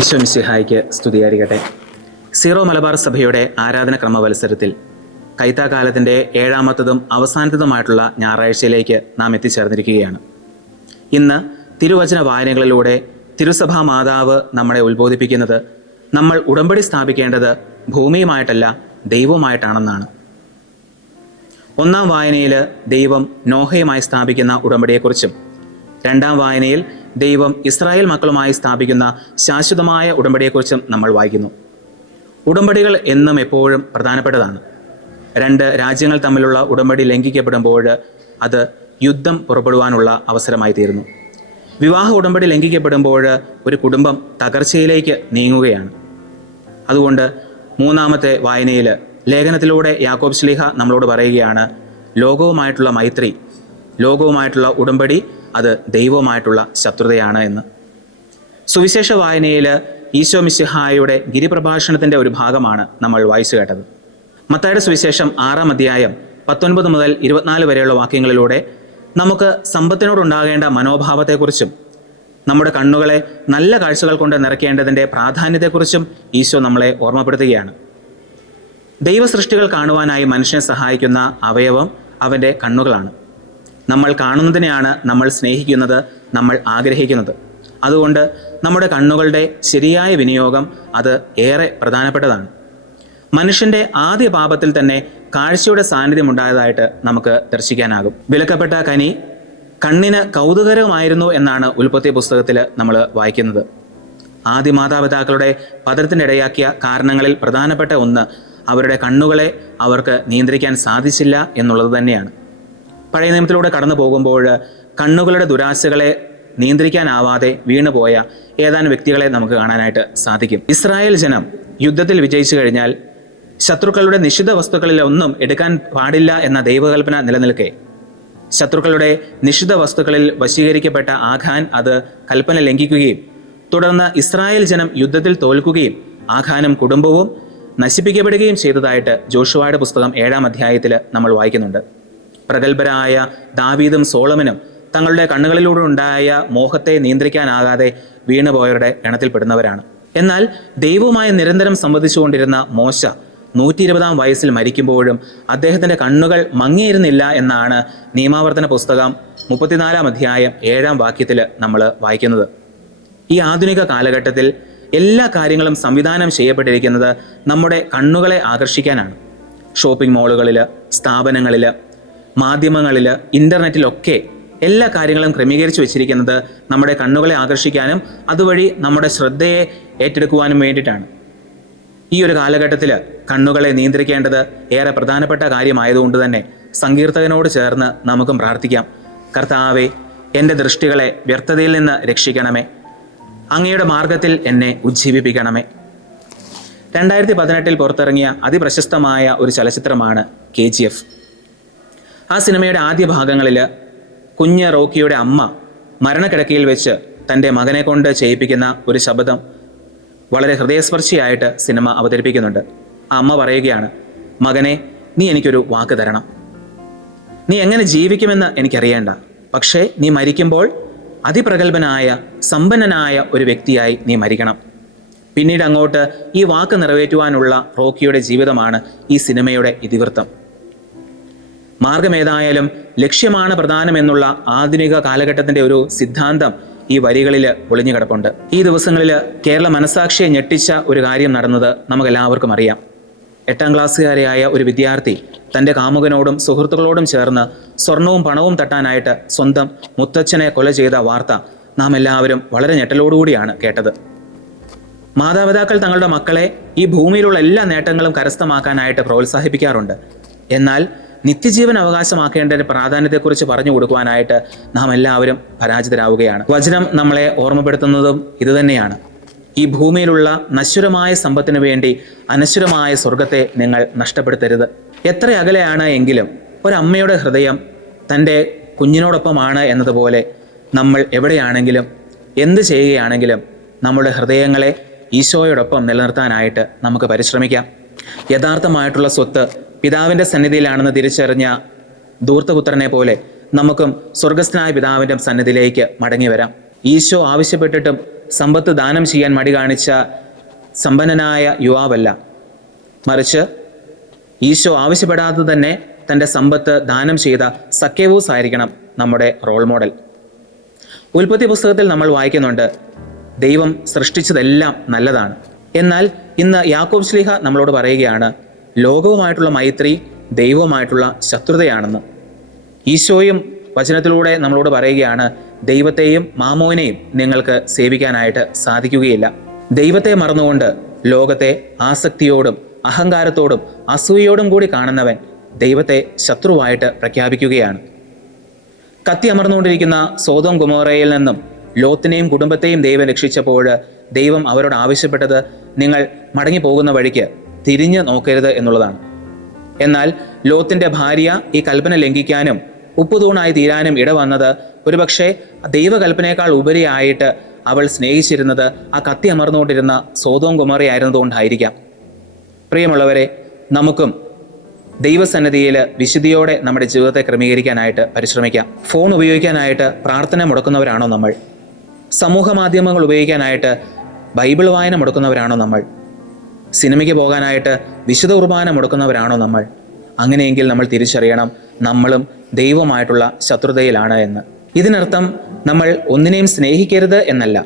ഈശോ മിശിഹായ്ക്ക് സ്തുതിയായിരിക്കട്ടെ. സീറോ മലബാർ സഭയുടെ ആരാധന ക്രമവത്സരത്തിൽ കൈത്താക്കാലത്തിൻ്റെ ഏഴാമത്തതും അവസാനത്തതുമായിട്ടുള്ള ഞായറാഴ്ചയിലേക്ക് നാം എത്തിച്ചേർന്നിരിക്കുകയാണ്. ഇന്ന് തിരുവചന വായനകളിലൂടെ തിരുസഭാ മാതാവ് നമ്മളെ ഉത്ബോധിപ്പിക്കുന്നത് നമ്മൾ ഉടമ്പടി സ്ഥാപിക്കേണ്ടത് ഭൂമിയുമായിട്ടല്ല ദൈവവുമായിട്ടാണെന്നാണ്. ഒന്നാം വായനയിൽ ദൈവം നോഹയുമായി സ്ഥാപിക്കുന്ന ഉടമ്പടിയെക്കുറിച്ചും രണ്ടാം വായനയിൽ ദൈവം ഇസ്രായേൽ മക്കളുമായി സ്ഥാപിക്കുന്ന ശാശ്വതമായ ഉടമ്പടിയെക്കുറിച്ചും നമ്മൾ വായിക്കുന്നു. ഉടമ്പടികൾ എന്നും എപ്പോഴും പ്രധാനപ്പെട്ടതാണ്. രണ്ട് രാജ്യങ്ങൾ തമ്മിലുള്ള ഉടമ്പടി ലംഘിക്കപ്പെടുമ്പോൾ അത് യുദ്ധം പുറപ്പെടുവാനുള്ള അവസരമായി തീരുന്നു. വിവാഹ ഉടമ്പടി ലംഘിക്കപ്പെടുമ്പോൾ ഒരു കുടുംബം തകർച്ചയിലേക്ക് നീങ്ങുകയാണ്. അതുകൊണ്ട് മൂന്നാമത്തെ വായനയിൽ ലേഖനത്തിലൂടെ യാക്കോബ് ശ്ലീഹ നമ്മളോട് പറയുകയാണ്, ലോകവുമായിട്ടുള്ള മൈത്രി, ലോകവുമായിട്ടുള്ള ഉടമ്പടി അത് ദൈവവുമായിട്ടുള്ള ശത്രുതയാണ് എന്ന്. സുവിശേഷ വായനയിൽ ഈശോ മിശിഹായുടെ ഗിരിപ്രഭാഷണത്തിൻ്റെ ഒരു ഭാഗമാണ് നമ്മൾ വായിച്ചു കേട്ടത്. മത്തായിയുടെ സുവിശേഷം 6-ാം അധ്യായം 19 മുതൽ 24 വരെയുള്ള വാക്യങ്ങളിലൂടെ നമുക്ക് സമ്പത്തിനോടുണ്ടാകേണ്ട മനോഭാവത്തെക്കുറിച്ചും നമ്മുടെ കണ്ണുകളെ നല്ല കാഴ്ചകൾ കൊണ്ട് നിറയ്ക്കേണ്ടതിൻ്റെ പ്രാധാന്യത്തെക്കുറിച്ചും ഈശോ നമ്മളെ ഓർമ്മപ്പെടുത്തുകയാണ്. ദൈവസൃഷ്ടികൾ കാണുവാനായി മനുഷ്യനെ സഹായിക്കുന്ന അവയവം അവൻ്റെ കണ്ണുകളാണ്. നമ്മൾ കാണുന്നതിനെയാണ് നമ്മൾ സ്നേഹിക്കുന്നത്, നമ്മൾ ആഗ്രഹിക്കുന്നത്. അതുകൊണ്ട് നമ്മുടെ കണ്ണുകളുടെ ശരിയായ വിനിയോഗം അത് ഏറെ പ്രധാനപ്പെട്ടതാണ്. മനുഷ്യൻ്റെ ആദ്യ പാപത്തിൽ തന്നെ കാഴ്ചയുടെ സാന്നിധ്യം ഉണ്ടായതായിട്ട് നമുക്ക് ദർശിക്കാനാകും. വിലക്കപ്പെട്ട കനി കണ്ണിന് കൗതുകരമായിരുന്നു എന്നാണ് ഉൽപ്പത്തി പുസ്തകത്തിൽ നമ്മൾ വായിക്കുന്നത്. ആദ്യ മാതാപിതാക്കളുടെ പതനത്തിനിടയാക്കിയ കാരണങ്ങളിൽ പ്രധാനപ്പെട്ട ഒന്ന് അവരുടെ കണ്ണുകളെ അവർക്ക് നിയന്ത്രിക്കാൻ സാധിച്ചില്ല എന്നുള്ളത് തന്നെയാണ്. പഴയ നിയമത്തിലൂടെ കടന്നു പോകുമ്പോൾ കണ്ണുകളുടെ ദുരാശകളെ നിയന്ത്രിക്കാനാവാതെ വീണുപോയ ഏതാനും വ്യക്തികളെ നമുക്ക് കാണാനായിട്ട് സാധിക്കും. ഇസ്രായേൽ ജനം യുദ്ധത്തിൽ വിജയിച്ചു കഴിഞ്ഞാൽ ശത്രുക്കളുടെ നിഷിദ്ധ വസ്തുക്കളിൽ ഒന്നും എടുക്കാൻ പാടില്ല എന്ന ദൈവകൽപ്പന നിലനിൽക്കെ ശത്രുക്കളുടെ നിഷിദ്ധ വസ്തുക്കളിൽ വശീകരിക്കപ്പെട്ട ആഖാൻ അത് കൽപ്പന ലംഘിക്കുകയും തുടർന്ന് ഇസ്രായേൽ ജനം യുദ്ധത്തിൽ തോൽക്കുകയും ആഖാനും കുടുംബവും നശിപ്പിക്കപ്പെടുകയും ചെയ്തതായിട്ട് ജോഷുവയുടെ പുസ്തകം 7-ാം അധ്യായത്തിൽ നമ്മൾ വായിക്കുന്നുണ്ട്. പ്രഗത്ഭരായ ദാവീദും സോളമനും തങ്ങളുടെ കണ്ണുകളിലൂടെ ഉണ്ടായ മോഹത്തെ നിയന്ത്രിക്കാനാകാതെ വീണുപോയവരുടെ ഗണത്തിൽപ്പെടുന്നവരാണ്. എന്നാൽ ദൈവവുമായി നിരന്തരം സംവദിച്ചുകൊണ്ടിരുന്ന മോശ 120-ാം വയസ്സിൽ മരിക്കുമ്പോഴും അദ്ദേഹത്തിൻ്റെ കണ്ണുകൾ മങ്ങിയിരുന്നില്ല എന്നാണ് നിയമാവർത്തന പുസ്തകം 34-ാം അധ്യായം 7-ാം വാക്യത്തിൽ നമ്മൾ വായിക്കുന്നത്. ഈ ആധുനിക കാലഘട്ടത്തിൽ എല്ലാ കാര്യങ്ങളും സംവിധാനം ചെയ്യപ്പെട്ടിരിക്കുന്നത് നമ്മുടെ കണ്ണുകളെ ആകർഷിക്കാനാണ്. ഷോപ്പിംഗ് മാളുകളിൽ, സ്ഥാപനങ്ങളിൽ, മാധ്യമങ്ങളിൽ, ഇൻ്റർനെറ്റിലൊക്കെ എല്ലാ കാര്യങ്ങളും ക്രമീകരിച്ചു വെച്ചിരിക്കുന്നത് നമ്മുടെ കണ്ണുകളെ ആകർഷിക്കാനും അതുവഴി നമ്മുടെ ശ്രദ്ധയെ ഏറ്റെടുക്കുവാനും വേണ്ടിയിട്ടാണ്. ഈ ഒരു കാലഘട്ടത്തിൽ കണ്ണുകളെ നിയന്ത്രിക്കേണ്ടത് ഏറെ പ്രധാനപ്പെട്ട കാര്യമായതുകൊണ്ട് തന്നെ സങ്കീർത്തകനോട് ചേർന്ന് നമുക്കും പ്രാർത്ഥിക്കാം. കർത്താവേ, എൻ്റെ ദൃഷ്ടികളെ വ്യർത്ഥതയിൽ നിന്ന് രക്ഷിക്കണമേ, അങ്ങയുടെ മാർഗത്തിൽ എന്നെ ഉജ്ജീവിപ്പിക്കണമേ. 2018 പുറത്തിറങ്ങിയ അതിപ്രശസ്തമായ ഒരു ചലച്ചിത്രമാണ് KGF. ആ സിനിമയുടെ ആദ്യ ഭാഗങ്ങളിൽ കുഞ്ഞ് റോക്കിയുടെ അമ്മ മരണക്കിടക്കയിൽ വെച്ച് തൻ്റെ മകനെ കൊണ്ട് ചെയ്യിപ്പിക്കുന്ന ഒരു ശബ്ദം വളരെ ഹൃദയസ്പർശിയായിട്ട് സിനിമ അവതരിപ്പിക്കുന്നുണ്ട്. ആ അമ്മ പറയുകയാണ്, മകനെ, നീ എനിക്കൊരു വാക്ക് തരണം. നീ എങ്ങനെ ജീവിക്കുമെന്ന് എനിക്കറിയേണ്ട, പക്ഷേ നീ മരിക്കുമ്പോൾ അതിപ്രഗത്ഭനായ സമ്പന്നനായ ഒരു വ്യക്തിയായി നീ മരിക്കണം. പിന്നീട് അങ്ങോട്ട് ഈ വാക്ക് നിറവേറ്റുവാനുള്ള റോക്കിയുടെ ജീവിതമാണ് ഈ സിനിമയുടെ ഇതിവൃത്തം. മാർഗമേതായാലും ലക്ഷ്യമാണ് പ്രധാനമെന്നുള്ള ആധുനിക കാലഘട്ടത്തിൻ്റെ ഒരു സിദ്ധാന്തം ഈ വരികളിൽ ഒളിഞ്ഞു കിടപ്പുണ്ട്. ഈ ദിവസങ്ങളിൽ കേരള മനസാക്ഷിയെ ഞെട്ടിച്ച ഒരു കാര്യം നടന്നത് നമുക്കെല്ലാവർക്കും അറിയാം. 8-ാം ക്ലാസ്സുകാരിയായ ഒരു വിദ്യാർത്ഥി തൻ്റെ കാമുകനോടും സുഹൃത്തുക്കളോടും ചേർന്ന് സ്വർണവും പണവും തട്ടാനായിട്ട് സ്വന്തം മുത്തച്ഛനെ കൊല ചെയ്ത വാർത്ത നാം എല്ലാവരും വളരെ ഞെട്ടലോടുകൂടിയാണ് കേട്ടത്. മാതാപിതാക്കൾ തങ്ങളുടെ മക്കളെ ഈ ഭൂമിയിലുള്ള എല്ലാ നേട്ടങ്ങളും കരസ്ഥമാക്കാനായിട്ട് പ്രോത്സാഹിപ്പിക്കാറുണ്ട്. എന്നാൽ നിത്യജീവൻ അവകാശമാക്കേണ്ടതിൻ്റെ പ്രാധാന്യത്തെക്കുറിച്ച് പറഞ്ഞു കൊടുക്കുവാനായിട്ട് നാം എല്ലാവരും പരാജിതരാവുകയാണ്. വചനം നമ്മളെ ഓർമ്മപ്പെടുത്തുന്നതും ഇതുതന്നെയാണ്. ഈ ഭൂമിയിലുള്ള നശ്വരമായ സമ്പത്തിനു വേണ്ടി അനശ്വരമായ സ്വർഗത്തെ നിങ്ങൾ നഷ്ടപ്പെടുത്തരുത്. എത്ര അകലെയാണ് എങ്കിലും ഒരമ്മയുടെ ഹൃദയം തൻ്റെ കുഞ്ഞിനോടൊപ്പമാണ് എന്നതുപോലെ നമ്മൾ എവിടെയാണെങ്കിലും എന്ത് ചെയ്യുകയാണെങ്കിലും നമ്മുടെ ഹൃദയങ്ങളെ ഈശോയോടൊപ്പം നിലനിർത്താനായിട്ട് നമുക്ക് പരിശ്രമിക്കാം. യഥാർത്ഥമായിട്ടുള്ള സ്വത്ത് പിതാവിൻ്റെ സന്നിധിയിലാണെന്ന് തിരിച്ചറിഞ്ഞ ധൂർത്തപുത്രനെ പോലെ നമുക്കും സ്വർഗസ്ഥനായ പിതാവിൻ്റെ സന്നിധിയിലേക്ക് മടങ്ങി വരാം. ഈശോ ആവശ്യപ്പെട്ടിട്ടും സമ്പത്ത് ദാനം ചെയ്യാൻ മടി കാണിച്ച സമ്പന്നനായ യുവാവല്ല, മറിച്ച് ഈശോ ആവശ്യപ്പെടാതെ തന്നെ തൻ്റെ സമ്പത്ത് ദാനം ചെയ്ത സക്കേവൂസ് ആയിരിക്കണം നമ്മുടെ റോൾ മോഡൽ. ഉൽപ്പത്തി പുസ്തകത്തിൽ നമ്മൾ വായിക്കുന്നുണ്ട്, ദൈവം സൃഷ്ടിച്ചതെല്ലാം നല്ലതാണ്. എന്നാൽ ഇന്ന് യാക്കോബ് ശ്ലീഹ നമ്മളോട് പറയുകയാണ്, ലോകവുമായിട്ടുള്ള മൈത്രി ദൈവവുമായിട്ടുള്ള ശത്രുതയാണെന്ന്. ഈശോയും വചനത്തിലൂടെ നമ്മളോട് പറയുകയാണ്, ദൈവത്തെയും മാമോനെയും നിങ്ങൾക്ക് സേവിക്കാനായിട്ട് സാധിക്കുകയില്ല. ദൈവത്തെ മറന്നുകൊണ്ട് ലോകത്തെ ആസക്തിയോടും അഹങ്കാരത്തോടും അസൂയയോടും കൂടി കാണുന്നവൻ ദൈവത്തെ ശത്രുവായിട്ട് പ്രഖ്യാപിക്കുകയാണ്. കത്തി അമർന്നുകൊണ്ടിരിക്കുന്ന സോദോം ഗൊമോറയിൽ നിന്നും ലോത്തിനെയും കുടുംബത്തെയും ദൈവം രക്ഷിച്ചപ്പോൾ ദൈവം അവരോട് ആവശ്യപ്പെട്ടത്, നിങ്ങൾ മടങ്ങി പോകുന്ന വഴിക്ക് തിരിഞ്ഞു നോക്കരുത് എന്നുള്ളതാണ്. എന്നാൽ ലോത്തിന്റെ ഭാര്യ ഈ കൽപ്പന ലംഘിക്കാനും ഉപ്പുതൂണായി തീരാനും ഇടവന്നത് ഒരുപക്ഷെ ദൈവകൽപ്പനയേക്കാൾ ഉപരിയായിട്ട് അവൾ സ്നേഹിച്ചിരുന്നത് ആ കത്തി അമർന്നുകൊണ്ടിരുന്ന സോദോം ഗൊമോറയായിരുന്നതുകൊണ്ടായിരിക്കാം. പ്രിയമുള്ളവരെ, നമുക്കും ദൈവസന്നിധിയിൽ വിശുദ്ധിയോടെ നമ്മുടെ ജീവിതത്തെ ക്രമീകരിക്കാനായിട്ട് പരിശ്രമിക്കാം. ഫോൺ ഉപയോഗിക്കാനായിട്ട് പ്രാർത്ഥന മുടക്കുന്നവരാണോ നമ്മൾ? സമൂഹ മാധ്യമങ്ങൾ ഉപയോഗിക്കാനായിട്ട് ബൈബിൾ വായന മുടക്കുന്നവരാണോ നമ്മൾ? സിനിമയ്ക്ക് പോകാനായിട്ട് വിശുദ്ധ കുർബാന മുടക്കുന്നവരാണോ നമ്മൾ? അങ്ങനെയെങ്കിൽ നമ്മൾ തിരിച്ചറിയണം, നമ്മളും ദൈവമായിട്ടുള്ള ശത്രുതയിലാണ് എന്ന്. ഇതിനർത്ഥം നമ്മൾ ഒന്നിനെയും സ്നേഹിക്കരുത് എന്നല്ല,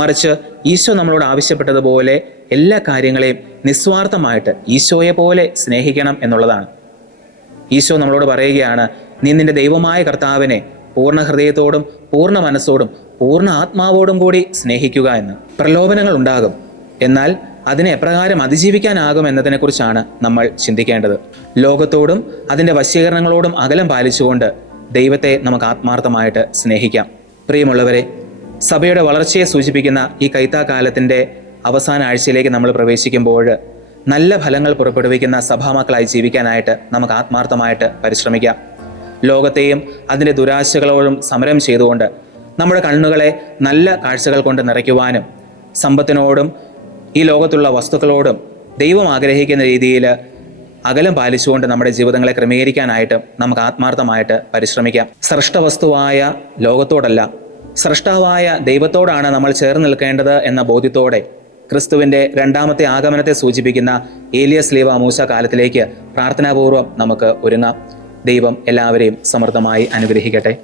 മറിച്ച് ഈശോ നമ്മളോട് ആവശ്യപ്പെട്ടതുപോലെ എല്ലാ കാര്യങ്ങളെയും നിസ്വാർത്ഥമായിട്ട് ഈശോയെ പോലെ സ്നേഹിക്കണം എന്നുള്ളതാണ്. ഈശോ നമ്മളോട് പറയുകയാണ്, നീ നിന്റെ ദൈവമായ കർത്താവിനെ പൂർണ്ണ ഹൃദയത്തോടും പൂർണ്ണ മനസ്സോടും പൂർണ്ണ ആത്മാവോടും കൂടി സ്നേഹിക്കുക എന്ന്. പ്രലോഭനങ്ങൾ ഉണ്ടാകും, എന്നാൽ അതിനെ എപ്രകാരം അതിജീവിക്കാനാകും എന്നതിനെക്കുറിച്ചാണ് നമ്മൾ ചിന്തിക്കേണ്ടത്. ലോകത്തോടും അതിൻ്റെ വശീകരണങ്ങളോടും അകലം പാലിച്ചുകൊണ്ട് ദൈവത്തെ നമുക്ക് ആത്മാർത്ഥമായിട്ട് സ്നേഹിക്കാം. പ്രിയമുള്ളവരെ, സഭയുടെ വളർച്ചയെ സൂചിപ്പിക്കുന്ന ഈ കൈത്താക്കാലത്തിൻ്റെ അവസാന ആഴ്ചയിലേക്ക് നമ്മൾ പ്രവേശിക്കുമ്പോൾ നല്ല ഫലങ്ങൾ പുറപ്പെടുവിക്കുന്ന സഭാമക്കളായി ജീവിക്കാനായിട്ട് നമുക്ക് ആത്മാർത്ഥമായിട്ട് പരിശ്രമിക്കാം. ലോകത്തെയും അതിൻ്റെ ദുരാശകളോടും സമരം ചെയ്തുകൊണ്ട് നമ്മുടെ കണ്ണുകളെ നല്ല കാഴ്ചകൾ കൊണ്ട് നിറയ്ക്കുവാനും സമ്പത്തിനോടും ഈ ലോകത്തുള്ള വസ്തുക്കളോടും ദൈവം ആഗ്രഹിക്കുന്ന രീതിയിൽ അകലം പാലിച്ചുകൊണ്ട് നമ്മുടെ ജീവിതങ്ങളെ ക്രമീകരിക്കാനായിട്ട് നമുക്ക് ആത്മാർത്ഥമായിട്ട് പരിശ്രമിക്കാം. സൃഷ്ടവസ്തുവായ ലോകത്തോടല്ല, സൃഷ്ടാവായ ദൈവത്തോടാണ് നമ്മൾ ചേർന്ന് നിൽക്കേണ്ടത് എന്ന ബോധ്യത്തോടെ ക്രിസ്തുവിൻ്റെ രണ്ടാമത്തെ ആഗമനത്തെ സൂചിപ്പിക്കുന്ന ഏലിയ സ്ലീവ മൂസ കാലത്തിലേക്ക് പ്രാർത്ഥനാപൂർവം നമുക്ക് ഒരുങ്ങാം. ദൈവം എല്ലാവരെയും സമൃദ്ധമായി അനുഗ്രഹിക്കട്ടെ.